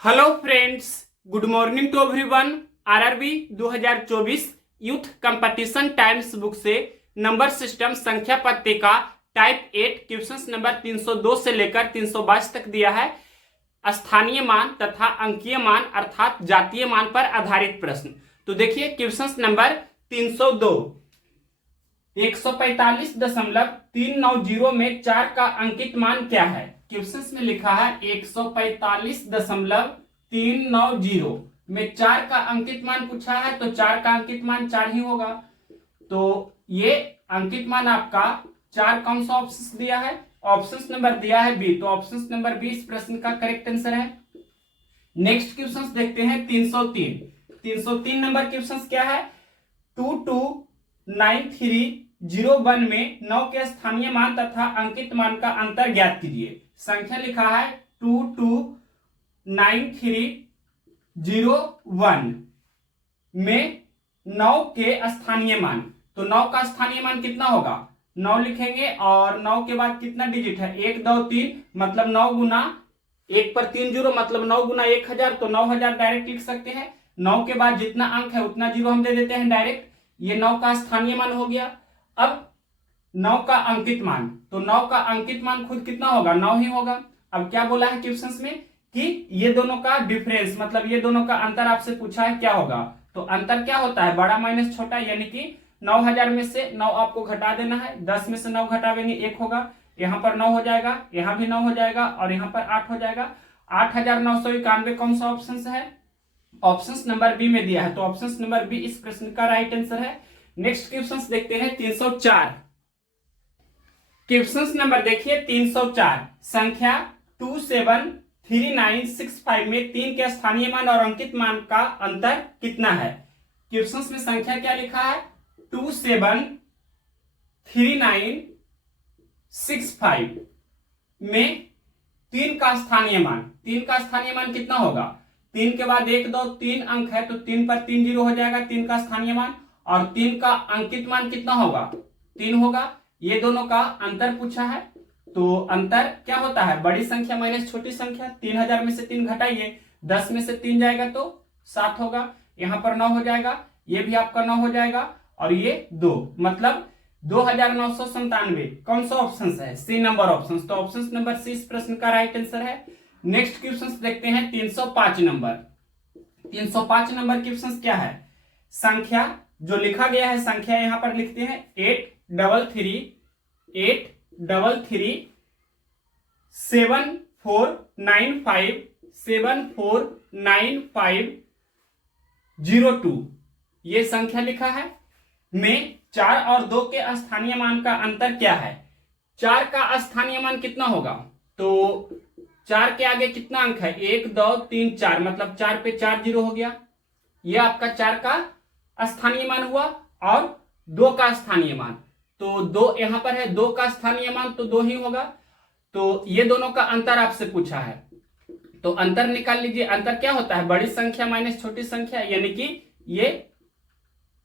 Hello friends, good morning to everyone. RRB 2024 youth competition times book से number system संख्या पत्रिका type 8 questions number 302 से लेकर 322 तक दिया है। स्थानीय मान तथा अंकीय मान अर्थात जातीय मान पर आधारित प्रश्न। तो देखिए क्वेश्चंस नंबर 302, 145.390 में 4 का अंकित मान क्या है। क्वेश्चंस में लिखा है 145.390 में 4 का अंकित मान पूछा है, तो 4 का अंकित मान 4 ही होगा। तो ये अंकित मान आपका 4 कौन सा ऑप्शन दिया है? ऑप्शन नंबर दिया है बी, तो ऑप्शन नंबर बी इस प्रश्न का करेक्ट आंसर है। नेक्स्ट क्वेश्चन देखते हैं 303 नंबर क्वेश्चन क्या है? 229301 में 9 के स्थानीय मान तथा अंकित मान का अंतर ज्ञात कीजिए। संख्या लिखा है 229301 में 9 के स्थानीय मान, तो 9 का स्थानीय मान कितना होगा? 9 लिखेंगे और 9 के बाद कितना डिजिट है? 1 2 3, मतलब 9 गुना 1 पर 3 जीरो, मतलब 9 गुना 1000, तो 9000 डायरेक्ट लिख सकते हैं। 9 के बाद जितना अंक है उतना जीरो हम दे देते हैं डायरेक्ट। ये 9 का स्थानीय मान हो गया। अब 9 का अंकित मान, तो 9 का अंकित मान खुद कितना होगा? 9 ही होगा। अब क्या बोला है क्वेश्चंस में कि ये दोनों का डिफरेंस, मतलब ये दोनों का अंतर आपसे पूछा है, क्या होगा? तो अंतर क्या होता है? बड़ा माइनस छोटा, यानी कि 9000 में से 9 आपको घटा देना है। 10 में से 9 घटावेंगे 1 होगा, यहाँ पर 9 हो जाएगा, यहाँ भी 9 हो जाएगा और यहाँ पर 8 हो जाएगा। 8991 कौन सा ऑप्शन है? ऑप्शन नंबर बी में दिया है, तो ऑप्शन नंबर बी इस प्रश्न का राइट आंसर है। नेक्स्ट क्वेश्चन देखते हैं 304। क्वेश्चन नंबर देखिए 304, संख्या 273965 में 3 के स्थानीय मान और अंकित मान का अंतर कितना है। क्वेश्चन में संख्या क्या लिखा है? 273965 में 3 का स्थानीय मान, 3 का स्थानीय मान कितना होगा? 3 के बाद 1 2 3 अंक है, तो 3 पर 3 जीरो हो जाएगा 3 का स्थानीय मान, और 3 का अंकित मान कितना होगा? 3 होगा। ये दोनों का अंतर पूछा है, तो अंतर क्या होता है? बड़ी संख्या माइनस छोटी संख्या। 3000 में से 3 घटाइए, 10 में से 3 जाएगा तो 7 होगा, यहाँ पर 9 हो जाएगा, ये भी आपका 9 हो जाएगा और ये 2, मतलब 2997। कौन सा ऑप्शन है? C number option. तो ऑप्शन नंबर सी इस प्रश्न का राइट आंसर है। नेक्स्ट क्वेश्चन देखते हैं 305 नंबर। 305 नंबर क्वेश्चन क्या है? संख्या जो लिखा गया है, संख्या यहां पर लिखते हैं 8495 ये संख्या लिखा है। में 4 और 2 के स्थानीय मान का अंतर क्या है? 4 का स्थानीय मान कितना होगा? तो 4 के आगे कितना अंक है? 1 2 3 4, मतलब 4 पे 4 जीरो हो गया। यह आपका 4 का स्थानीय मान हुआ और 2 का स्थानीय मान, तो 2 यहां पर है, 2 का स्थानीय मान तो 2 ही होगा। तो ये दोनों का अंतर आपसे पूछा है, तो अंतर निकाल लीजिए। अंतर क्या होता है? बड़ी संख्या माइनस छोटी संख्या, यानी कि ये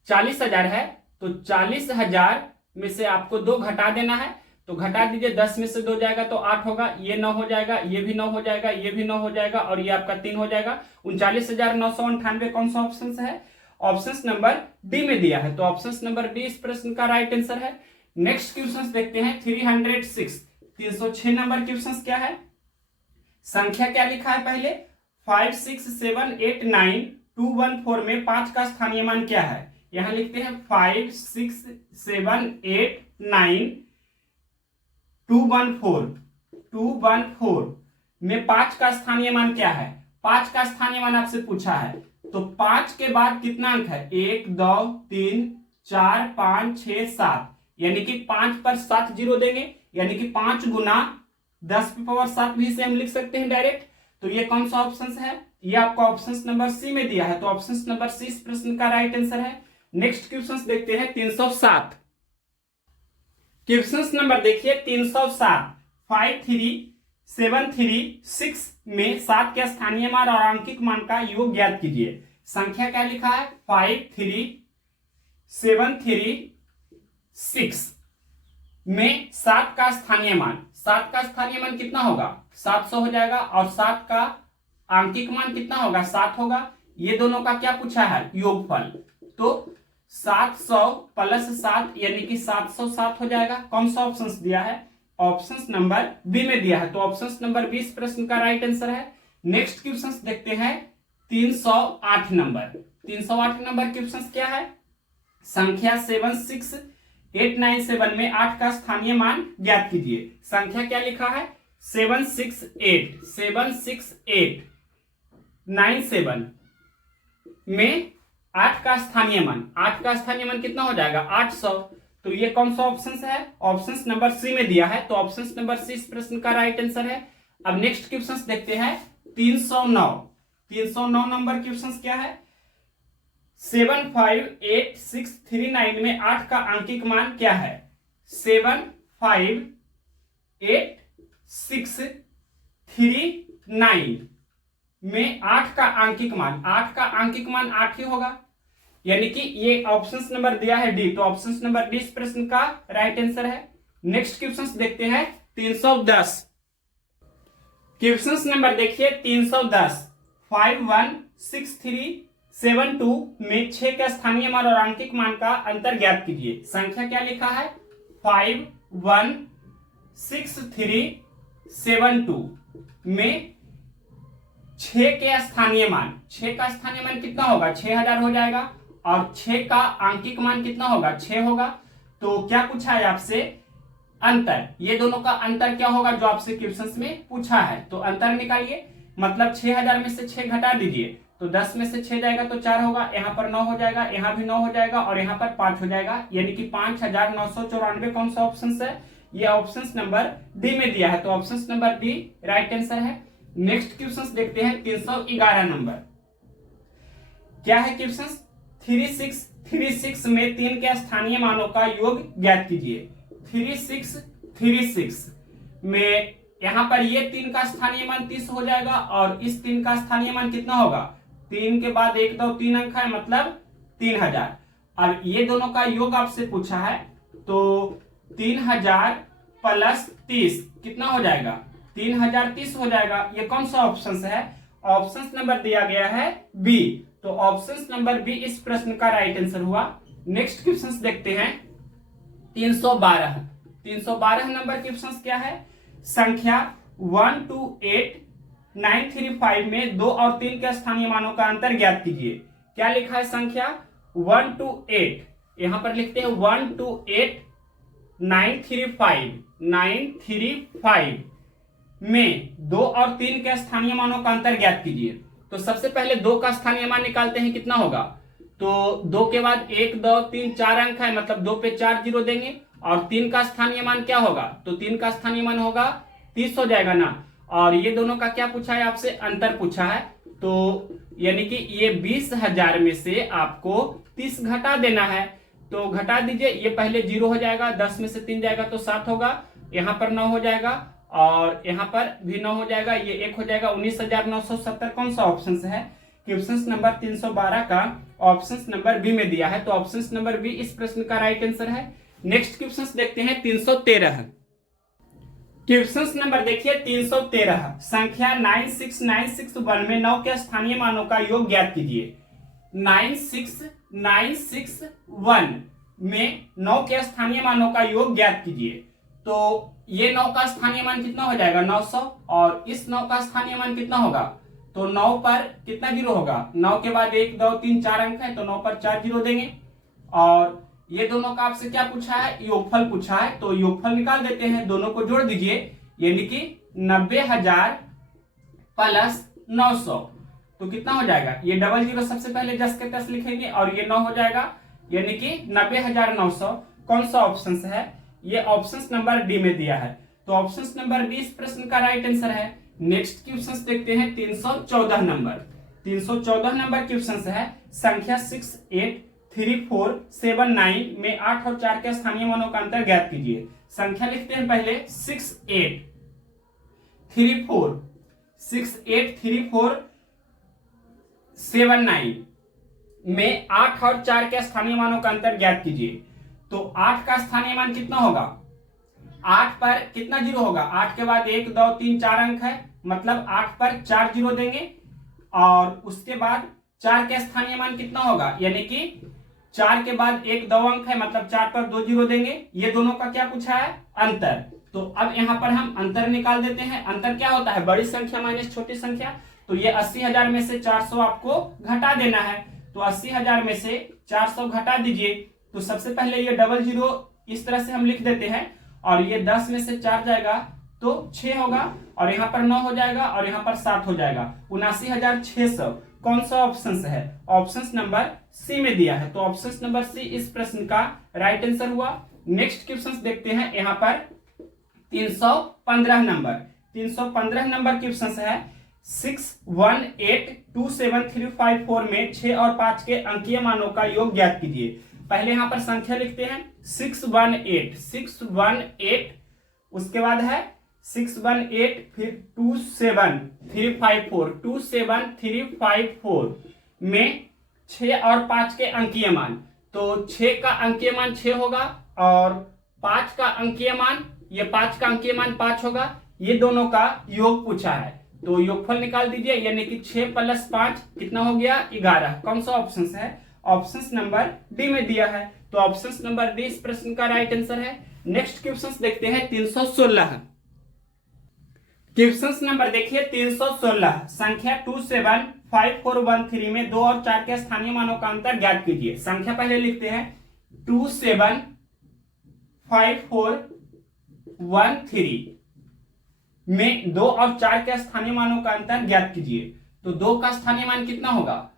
40,000 है, तो 40,000 में से आपको 2 घटा देना है, तो घटा दीजिए। 10 में से 2 जाएगा तो 8 होगा, ये 9 हो जाएगा, ये भी 9 हो जाएगा, ये भी 9 हो जाएगा और ये आपका 3 हो जाएगा। 39,998 कौन सा ऑप्शन है? ऑप्शन नंबर डी में दिया है, तो ऑप्शन नंबर डी इस प्रश्न का राइट आंसर है। नेक्स्ट क्वेश्चन देखते हैं 306 नंबर क्वेश्चन क्या है? संख्या क्या लिखा है? पहले 56789214 में 5 का स्थानीय मान क्या है? यहां लिखते हैं 56789214 में 5 का स्थानीय मान क्या है? 5 का स्थानीय मान आपसे पूछा है, तो 5 के बाद कितना अंक है? 1 2 3 4 5 6 7, यानी कि 5 पर 7 जीरो देंगे, यानी कि 5 गुना 10 की पावर 7 भी से हम लिख सकते हैं डायरेक्ट। तो ये कौन सा ऑप्शन है? ये आपका ऑप्शन नंबर सी में दिया है, तो ऑप्शन नंबर सी इस प्रश्न का राइट आंसर है। नेक्स्ट क्वेश्चन देखते हैं 307। क्वेश्चन नंबर देखिए 307, 53736 में 7 के स्थानीय मान और अंकित मान का योग ज्ञात कीजिए। संख्या क्या लिखा है? 53736 में 7 का स्थानीय मान, 7 का स्थानीय मान कितना होगा? 700 हो जाएगा और 7 का आंकिक मान कितना होगा 7 होगा। ये दोनों का क्या पूछा है योगफल, तो 700 प्लस 7 यानी कि 707 हो जाएगा। कौन सा ऑप्शन दिया है, ऑप्शन नंबर बी में दिया है, तो ऑप्शन नंबर बी इस प्रश्न का राइट आंसर है। नेक्स्ट क्वेश्चन देखते हैं 308 नंबर। 308 नंबर क्वेश्चन क्या है, संख्या 76897 में 8 का स्थानीय मान ज्ञात कीजिए। संख्या क्या लिखा है 76897 में 8 का स्थानीय मान, 8 का स्थानीय मान कितना हो जाएगा 800। तो ये कौन सा ऑप्शन है, ऑप्शन नंबर सी में दिया है, तो ऑप्शन नंबर सी इस प्रश्न का राइट आंसर है। अब नेक्स्ट क्वेश्चन देखते हैं 309 नंबर क्वेश्चन क्या है, 75869 में 8 का आंकिक मान क्या है। 75869 में 8 का आंकिक मान, 8 का आंकिक मान 8 ही होगा, यानी कि ये ऑप्शन नंबर दिया है डी, तो ऑप्शन नंबर डी इस प्रश्न का राइट आंसर है। नेक्स्ट क्वेश्चन देखते हैं 310। क्वेश्चन नंबर देखिए 310, 516372 में 6 के स्थानीय मान और आंकिक मान का अंतर ज्ञात कीजिए। संख्या क्या लिखा है 516372 में 6 के स्थानीय मान, 6 का स्थानीय मान कितना होगा 6000 हो जाएगा, और 6 का आंकिक मान कितना होगा 6 होगा। तो क्या पूछा है आपसे अंतर, ये दोनों का अंतर क्या होगा जो आपसे क्वेश्चंस में पूछा है, तो अंतर निकालिए, मतलब 6000 में से 6 घटा दीजिए, तो 10 में से 6 जाएगा तो 4 होगा, यहाँ पर 9 हो जाएगा, यहाँ भी 9 हो जाएगा, और यहाँ पर 5 हो जाएगा, यानी कि 5994। कौन सा ऑप्शन है, ये ऑप्शन नंबर डी में दिया है, तो option number D right answer है। नेक्स्ट क्वेश्चन देखते हैं 311 नंबर। क्या है क्वेश्चन, 3636 में 3 के स्थानीय मानों का योग ज्ञात कीजिए। 3636 में यहां पर ये 3 का स्थानीय मान 30 हो जाएगा, और इस 3 का स्थानीय मान कितना होगा, 3 के बाद 1 2 3 अंक है, मतलब 3000। अब ये दोनों का योग आपसे पूछा है, तो 3000 प्लस 30 कितना हो जाएगा 3030 हो जाएगा। ये कौन सा ऑप्शन है, ऑप्शन नंबर दिया गया है बी, तो ऑप्शन नंबर बी इस प्रश्न का राइट आंसर हुआ। नेक्स्ट क्वेश्चन देखते हैं 312 नंबर क्वेश्चन क्या है, संख्या 128935 में 2 और 3 के स्थानीय मानों का अंतर ज्ञात कीजिए। क्या लिखा है, संख्या 128, यहां पर लिखते हैं 128935 में 2 और 3 के स्थानीय मानों का अंतर ज्ञात कीजिए। तो सबसे पहले 2 का स्थानीय मान निकालते हैं, कितना होगा, तो 2 के बाद 1 2 3 4 अंक है, मतलब 2 पे 4 जीरो देंगे, और 3 का स्थानीय मान क्या होगा, तो 3 का स्थानीय मान होगा 30 हो जाएगा ना। और ये दोनों का क्या पूछा है आपसे, अंतर पूछा है, तो यानी कि ये 20000 में से आपको 30 घटा देना है, तो घटा दीजिए, ये पहले 0 हो जाएगा, 10 में से 3 जाएगा तो 7 होगा, यहाँ पर 9 हो जाएगा, और यहाँ पर भी 9 हो जाएगा, ये 1 हो जाएगा, 19970। कौन सा ऑप्शन है, क्वेश्चन नंबर 312 का ऑप्शन नंबर बी में दिया है, तो ऑप्शन नंबर बी इस प्रश्न का राइट आंसर है। नेक्स्ट क्वेश्चन देखते हैं 313। क्वेश्चन नंबर देखिए 313, संख्या 96961 में 9 के स्थानीय मानों का योग ज्ञात कीजिए। 96961 में 9 के स्थानीय मानों का योग ज्ञात कीजिए। तो ये 9 का स्थानीय मान कितना हो जाएगा 900, और इस 9 का स्थानीय मान कितना होगा, तो 9 पर कितना जीरो होगा, 9 के बाद 1 2 3 4 अंक है, तो 9 पर 4 जीरो देंगे। और ये दोनों का आपसे क्या पूछा है, योगफल पूछा है, तो योगफल निकाल देते हैं, दोनों को जोड़ दीजिए, यानी कि 90000 प्लस 900, तो कितना हो जाएगा, ये डबल जीरो सबसे पहले जस के तस लिखेंगे, और ये 9 हो जाएगा, यानी कि 90900। कौन सा ऑप्शन है, ये ऑप्शन नंबर डी में दिया है, तो ऑप्शन नंबर बी इस प्रश्न का राइट आंसर है। नेक्स्ट क्वेश्चन देखते हैं 314 नंबर। 314 नंबर क्वेश्चन है, संख्या 68347 में 8 और 4 के स्थानीय मानों का अंतर ज्ञात कीजिए। संख्या लिखते हैं पहले 68347 में 8 और 4 के स्थानीय मानों का अंतर ज्ञात कीजिए। तो 8 का स्थानीय मान कितना होगा, 8 पर कितना जीरो होगा, 8 के बाद 1 2 3 4 अंक है, मतलब 8 पर 4 जीरो देंगे, और उसके बाद 4 के स्थानीय मान कितना होगा, यानी कि 4 के बाद एक 2 अंक है, मतलब 4 पर 2 जीरो देंगे। ये दोनों का क्या पूछा है, अंतर। तो अब यहाँ पर हम अंतर निकाल देते हैं। अंतर क्या होता है, बड़ी संख्या माइनस छोटी संख्या। तो ये 80,000 में से 400 आपको घटा देना है। तो 80,000 में से 400 घटा दीजिए। तो सबसे पहले ये डबल जीरो इस तरह से हम लिख देते हैं, और ये 10 में से 4 जाएगा तो 6 होगा, और यहाँ पर 9 हो जाएगा, और यहाँ पर 7 हो जाएगा। 79,600 कौन सा ऑप्शन है, ऑप्शन नंबर सी में दिया है। तो ऑप्शन नंबर सी इस प्रश्न का राइट आंसर हुआ। नेक्स्ट क्वेश्चन देखते हैं। यहाँ पर 315 नंबर क्वेश्चन है। 6182735 में 6 और 5 के अंकीय मानों का योग ज्ञात कीजिए। पहले यहाँ पर संख्या लिखते हैं 618, उसके बाद है 618, फिर 27354 में 6 और 5 के अंकीय मान। तो 6 का अंकीय मान 6 होगा, और 5 का अंकीय मान, ये 5 का अंकीय मान 5 होगा। ये दोनों का योग पूछा है, तो योगफल निकाल दीजिए, यानी कि 6 + 5 कितना हो गया, 11। कौन सा ऑप्शन है, ऑप्शन नंबर डी में दिया है। तो ऑप्शन नंबर डी इस प्रश्न का राइट आंसर है। नेक्स्ट क्वेश्चन देखते हैं 316। क्वेश्चन नंबर देखिए 316, संख्या 275413 में 2 और 4 के स्थानीय मानों का अंतर ज्ञात कीजिए। संख्या पहले लिखते हैं 275413 में 2 और 4 के स्थानीय मानों का अंतर ज्ञात कीजिए। तो 2 का स्थानीय मान कितना होगा,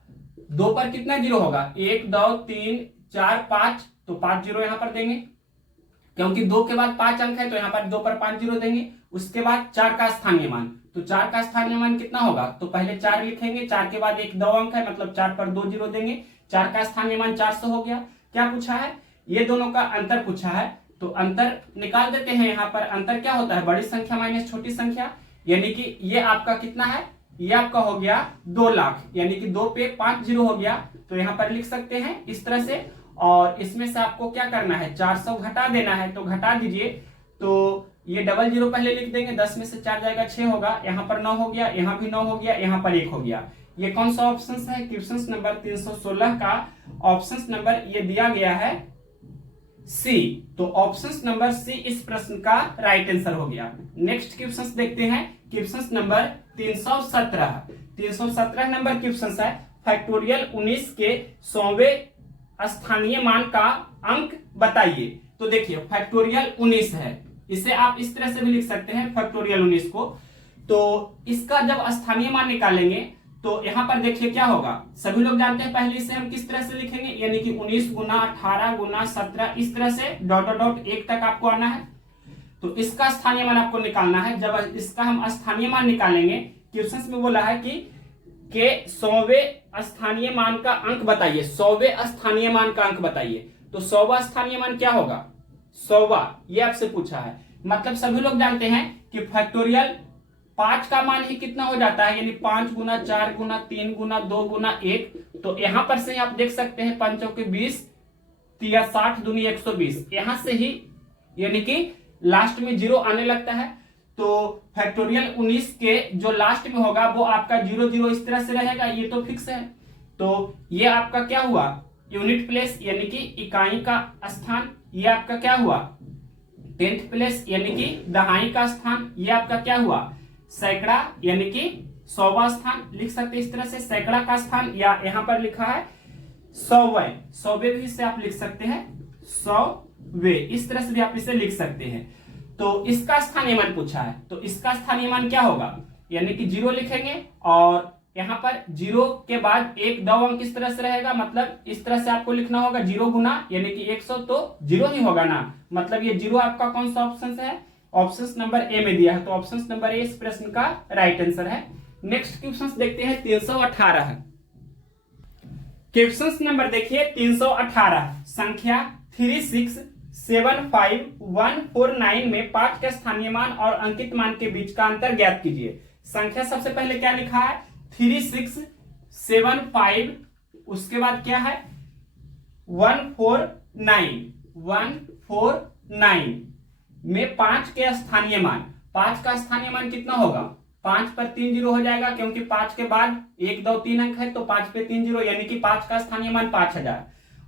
2 पर कितना जीरो होगा, 1 2 3 4 5, तो 5 जीरो यहां पर देंगे, क्योंकि 2 के बाद 5 अंक है, तो यहां पर 2 पर 5 जीरो देंगे। उसके बाद 4 का स्थानीय मान, तो 4 का स्थानीय मान कितना होगा, तो पहले 4 लिखेंगे, 4 के बाद एक 2 अंक है, मतलब 4 पर 2 जीरो देंगे। 4 का स्थानीय मान 400 हो गया। क्या पूछा है, ये दोनों का अंतर पूछा है, तो अंतर निकाल देते हैं। यहाँ पर अंतर क्या होता है, बड़ी संख्या माइनस छोटी संख्या, यानी कि ये आपका कितना है, ये आपका हो गया 2 लाख, यानी कि 2 पे 5 जीरो हो गया। तो यहाँ पर लिख सकते हैं इस तरह से, और इसमें से आपको क्या करना है, 400 घटा देना है, तो घटा दीजिए। तो ये डबल जीरो पहले लिख देंगे, 10 में से 4 जाएगा 6 होगा, यहाँ पर 9 हो गया, यहाँ भी 9 हो गया, यहाँ पर 1 हो गया। ये कौन सा ऑप्शन है, क्वेश्चन नंबर 316 का ऑप्शन नंबर ये दिया गया है सी। तो ऑप्शन नंबर सी इस प्रश्न का राइट आंसर हो गया। नेक्स्ट क्वेश्चन देखते हैं, क्वेश्चन नंबर 317 नंबर क्वेश्चन है। फैक्टोरियल 19 के 100वें स्थानीय मान का अंक बताइए। तो देखिए फैक्टोरियल 19 है, इसे आप इस तरह से भी लिख सकते हैं फैक्टोरियल 19 को। तो इसका जब स्थानीय मान निकालेंगे तो यहां पर देखिए क्या होगा, सभी लोग जानते हैं पहले से हम किस तरह से लिखेंगे, यानी कि 19 गुना 18 गुना 17 इस तरह से डॉट डॉट डॉट 1 तक आपको आना है। तो इसका स्थानीय मान आपको निकालना है। जब इसका हम स्थानीय मान निकालेंगे, क्वेश्चन में बोला है कि 100वें स्थानीय मान का अंक बताइए, 100वें स्थानीय मान का अंक बताइए। तो 100वां स्थानीय मान क्या होगा, 100वां, ये आपसे पूछा है। मतलब सभी लोग जानते हैं कि फैक्टोरियल 5 का मान ही कितना हो जाता है, यानी 5 गुना 4 गुना 3 गुना 2 गुना 1। तो यहां पर से आप देख सकते हैं 5 के 20, 60 दूनी 120, यहां से ही यानी कि लास्ट में जीरो आने लगता है। तो फैक्टोरियल 19 के जो लास्ट में होगा वो आपका 0 0 इस तरह से रहेगा, ये तो फिक्स है। तो ये आपका क्या हुआ, यूनिट प्लेस यानी कि इकाई का स्थान। ये आपका क्या हुआ, 10th प्लेस यानी कि दहाई का स्थान। ये आपका क्या हुआ, सैकड़ा यानी कि 100वां स्थान। लिख सकते हैं इस तरह से सैकड़ा का स्थान, या यहां पर लिखा है 100वें भी इसे आप लिख सकते हैं 100वें, इस तरह से भी आप इसे लिख सकते हैं। तो इसका स्थानीय मान पूछा है, तो इसका स्थानीय मान क्या होगा, यानी कि 0 लिखेंगे, और यहां पर 0 के बाद एक 2 अंक इस तरह से रहेगा, मतलब इस तरह से आपको लिखना होगा 0 गुना यानी कि 100, तो 0 ही होगा ना, मतलब ये 0 आपका कौन सा ऑप्शन है, ऑप्शन नंबर ए में दिया है। तो ऑप्शन नंबर ए इस प्रश्न का राइट आंसर है। नेक्स्ट क्वेश्चन देखते हैं 318। क्वेश्चन नंबर देखिए 318, संख्या 3675149 में 5 के स्थानीय मान और अंकित मान के बीच का अंतर ज्ञात कीजिए। संख्या सबसे पहले क्या लिखा है, 3675, उसके बाद क्या है 149 में 5 के स्थानीय मान, 5 का स्थानीय मान कितना होगा, 5 पर 3 जीरो हो जाएगा, क्योंकि 5 के बाद 1 2 3 अंक है, तो 5 पे 3 जीरो, यानी कि 5 का स्थानीय मान 5000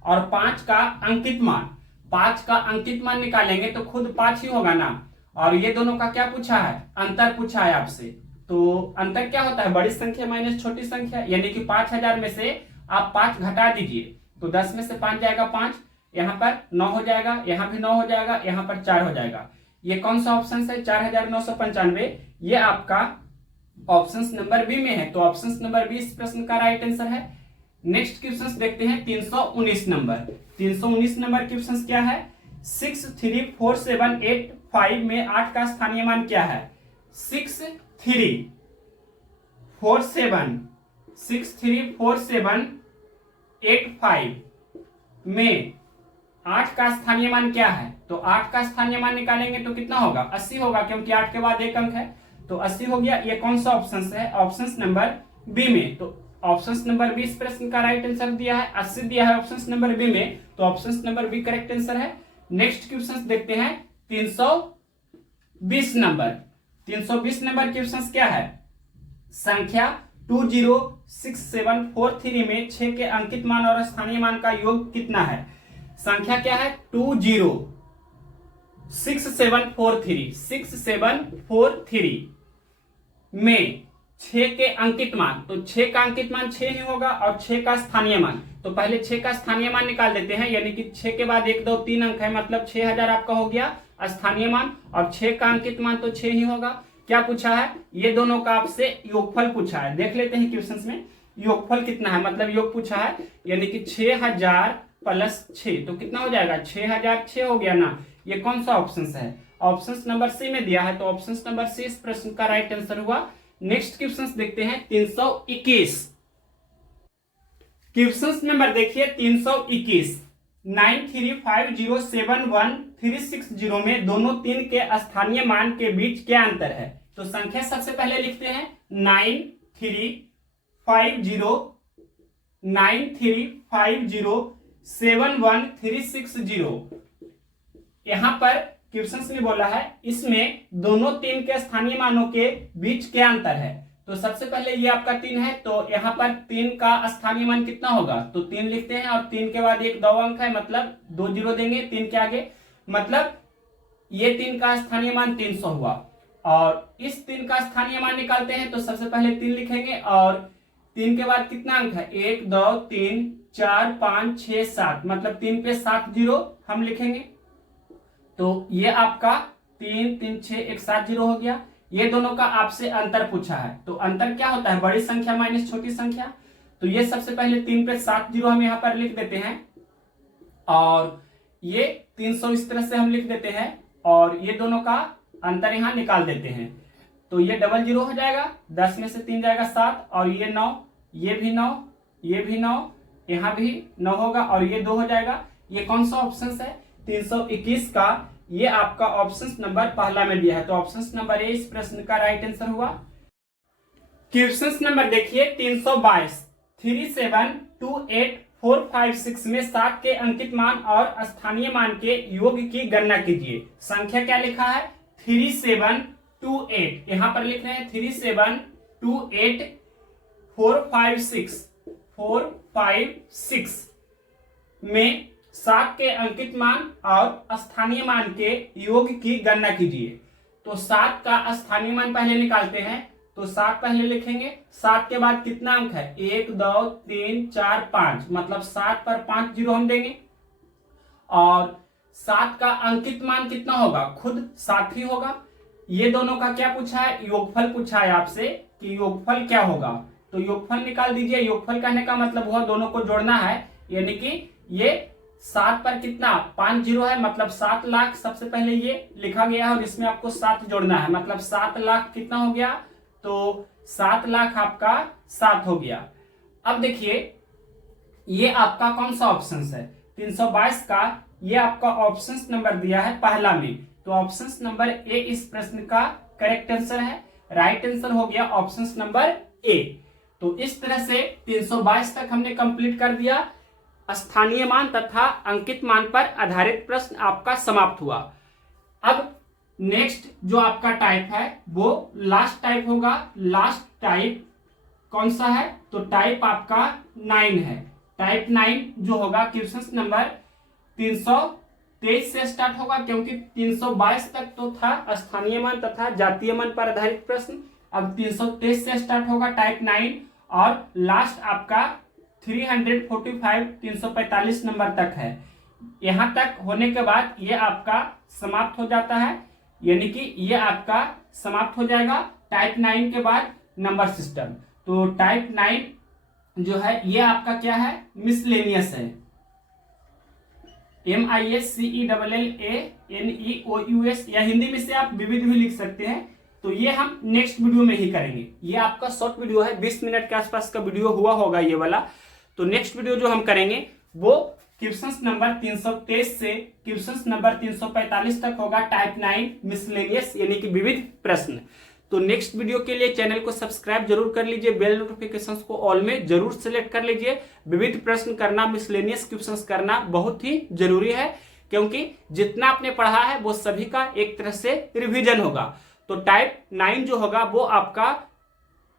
और 5 का अंकित मान, 5 का अंकित मान निकालेंगे तो खुद 5 ही होगा ना। और ये दोनों का क्या पूछा है, अंतर पूछा है आपसे। तो अंतर क्या होता है, बड़ी संख्या माइनस छोटी संख्या, यानी कि 5000 में से आप 5 घटा दीजिए तो 10 में से 5 जाएगा 5, यहाँ पर 9 हो जाएगा, यहाँ भी 9 हो जाएगा, यहाँ पर 4 हो जाएगा। ये कौन सा ऑप्शन है, 4995, ये आपका ऑप्शन नंबर बी में है। तो ऑप्शन नंबर बी इस प्रश्न का राइट आंसर है। नेक्स्ट क्वेश्चन देखते हैं 319 नंबर। 319 नंबर क्वेश्चन क्या है, 6 3 4 7 8 5 में 8 का स्थानीय मान क्या है। 6 3 4 7 6 3 4 7 8 5 में 8 का स्थानीय मान क्या है। तो 8 का स्थानीय मान निकालेंगे तो कितना होगा, 80 होगा, क्योंकि 8 के बाद एक अंक है, तो 80 हो गया। ये कौन सा ऑप्शन है, ऑप्शन नंबर बी में। तो ऑप्शन नंबर बी इस प्रश्न का राइट आंसर दिया है, 80 दिया है ऑप्शन नंबर बी में, तो option number B correct answer है। नेक्स्ट क्वेश्चन देखते हैं 320 नंबर। 320 नंबर क्वेश्चन क्या है, संख्या 206743 में 6 के अंकित मान और स्थानीय मान का योग कितना है। संख्या क्या है, 206743 में 6 के अंकित मान, तो 6 का अंकित मान 6 ही होगा और 6 का स्थानीय मान, तो पहले 6 का स्थानीय मान निकाल देते हैं, यानी कि 6 के बाद 1 2 3 अंक है, मतलब 6000 आपका हो गया स्थानीय मान, और 6 का अंकित मान तो 6 ही होगा। क्या पूछा है, ये दोनों का आपसे योगफल पूछा है। देख लेते हैं क्वेश्चन में योगफल कितना है, मतलब योग पूछा है, यानी कि 6000 प्लस 6 तो कितना हो जाएगा, 6006 हो गया ना। ये कौन सा ऑप्शन है, ऑप्शन नंबर सी में दिया है, तो ऑप्शन नंबर सी इस प्रश्न का राइट आंसर हुआ। नेक्स्ट क्वेश्चन देखते हैं 321। क्वेश्चन नंबर देखिए 321, 935071 में दोनों 3 के स्थानीय मान के बीच क्या अंतर है। तो संख्या सबसे पहले लिखते हैं 935071 यहां पर क्वेश्चन में बोला है इसमें दोनों 3 के स्थानीय मानों के बीच क्या अंतर है। तो सबसे पहले ये आपका 3 है, तो यहाँ पर 3 का स्थानीय मान कितना होगा, तो 3 लिखते हैं, और 3 के बाद एक 2 अंक है, मतलब 2 जीरो देंगे 3 के आगे, मतलब ये 3 का स्थानीय मान 300 हुआ। और इस 3 का स्थानीय मान निकालते हैं, तो सबसे पहले 3 लिखेंगे, और 3 के बाद कितना अंक है, 1 2 3 4 5 6 7, मतलब 3 पे 7 जीरो हम लिखेंगे, तो ये आपका 3 3 6 1 7 जीरो हो गया। ये दोनों का आपसे अंतर पूछा है, तो अंतर क्या होता है, बड़ी संख्या माइनस छोटी संख्या। तो ये सबसे पहले 3 पे 7 जीरो हम यहाँ पर लिख देते हैं, और ये 300 इस तरह से हम लिख देते हैं, और ये दोनों का अंतर यहाँ निकाल देते हैं, तो ये डबल जीरो हो जाएगा, 10 में से 3 जाएगा 7, और ये 9, ये भी 9, ये भी 9, यहाँ भी 9 होगा, और ये 2 हो जाएगा। ये कौन सा ऑप्शन है, 321 का ये आपका ऑप्शन नंबर पहला में दिया है, तो ऑप्शन नंबर ए इस प्रश्न का राइट आंसर हुआ। क्वेश्चन नंबर देखिए 322, 3728456 में 7 के अंकित मान और स्थानीय मान के योग की गणना कीजिए। संख्या क्या लिखा है, 3728, यहां पर लिख रहे हैं 3728456 में 7 के अंकित मान और स्थानीय मान के योग की गणना कीजिए। तो 7 का स्थानीय मान पहले निकालते हैं, तो 7 पहले लिखेंगे, 7 के बाद कितना अंक है, 1 2 3 4 5, मतलब 7 पर 5 जीरो हम देंगे, और 7 का अंकित मान कितना होगा, खुद 7 ही होगा। ये दोनों का क्या पूछा है, योगफल पूछा है आपसे कि योगफल क्या होगा, तो योगफल निकाल दीजिए। योगफल कहने का मतलब हुआ दोनों को जोड़ना है, यानी कि ये 7 पर कितना 5 जीरो है, मतलब 7 लाख सबसे पहले ये लिखा गया है, और इसमें आपको 7 जोड़ना है, मतलब 7 लाख कितना हो गया, तो 7 लाख आपका 7 हो गया। अब देखिए ये आपका कौन सा ऑप्शन है, 322 का ये आपका ऑप्शन नंबर दिया है पहला में, तो ऑप्शन नंबर ए इस प्रश्न का करेक्ट आंसर है। राइट आंसर हो गया ऑप्शन नंबर ए। तो इस तरह से 322 तक हमने कंप्लीट कर दिया। स्थानीय मान तथा अंकित मान पर आधारित प्रश्न आपका समाप्त हुआ। अब नेक्स्ट जो आपका टाइप है वो लास्ट टाइप होगा। लास्ट टाइप कौन सा है? तो टाइप आपका 9 है। टाइप 9 जो होगा क्वेश्चन नंबर 323 से स्टार्ट होगा, क्योंकि 322 तक तो था स्थानीय मान तथा जातीय मान पर आधारित प्रश्न। अब 323 से स्टार्ट होगा टाइप 9 और लास्ट आपका 345 नंबर तक है। यहां तक होने के बाद ये आपका समाप्त हो जाता है, यानी कि ये आपका समाप्त हो जाएगा टाइप 9 के बाद नंबर सिस्टम। तो टाइप 9 जो है ये आपका क्या है? मिसलेनियस है। MISCELLANEOUS या हिंदी में से आप विविध भी लिख सकते हैं। तो ये हम नेक्स्ट वीडियो में ही करेंगे। ये आपका शॉर्ट वीडियो है, 20 मिनट के आसपास का वीडियो हुआ होगा ये वाला। तो नेक्स्ट वीडियो जो हम करेंगे वो क्वेश्चन नंबर 323 से क्वेश्चन नंबर 345 तक होगा टाइप 9 मिसलेनियस यानी कि विविध प्रश्न। तो नेक्स्ट वीडियो के लिए चैनल को सब्सक्राइब जरूर कर लीजिए, बेल नोटिफिकेशंस को ऑल में जरूर सेलेक्ट कर लीजिए। विविध प्रश्न करना, मिसलेनियस क्वेश्चंस करना बहुत ही जरूरी है, क्योंकि जितना आपने पढ़ा है वो सभी का एक तरह से रिवीजन होगा। तो टाइप 9 जो होगा वो आपका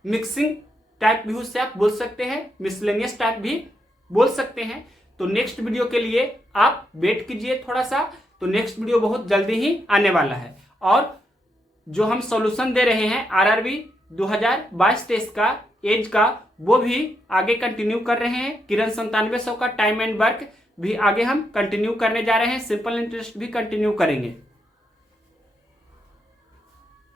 मिक्सिंग टाइप भी से आप बोल सकते हैं, मिसलेनियस टाइप भी बोल सकते हैं। तो नेक्स्ट वीडियो के लिए आप वेट कीजिए थोड़ा सा। तो नेक्स्ट वीडियो बहुत जल्दी ही आने वाला है। और जो हम सॉल्यूशन दे रहे हैं आरआरबी 2022-23 का एज का, वो भी आगे कंटिन्यू कर रहे हैं। किरण 9700 का टाइम एंड वर्क भी आगे हम कंटिन्यू करने जा रहे हैं। सिंपल इंटरेस्ट भी कंटिन्यू करेंगे।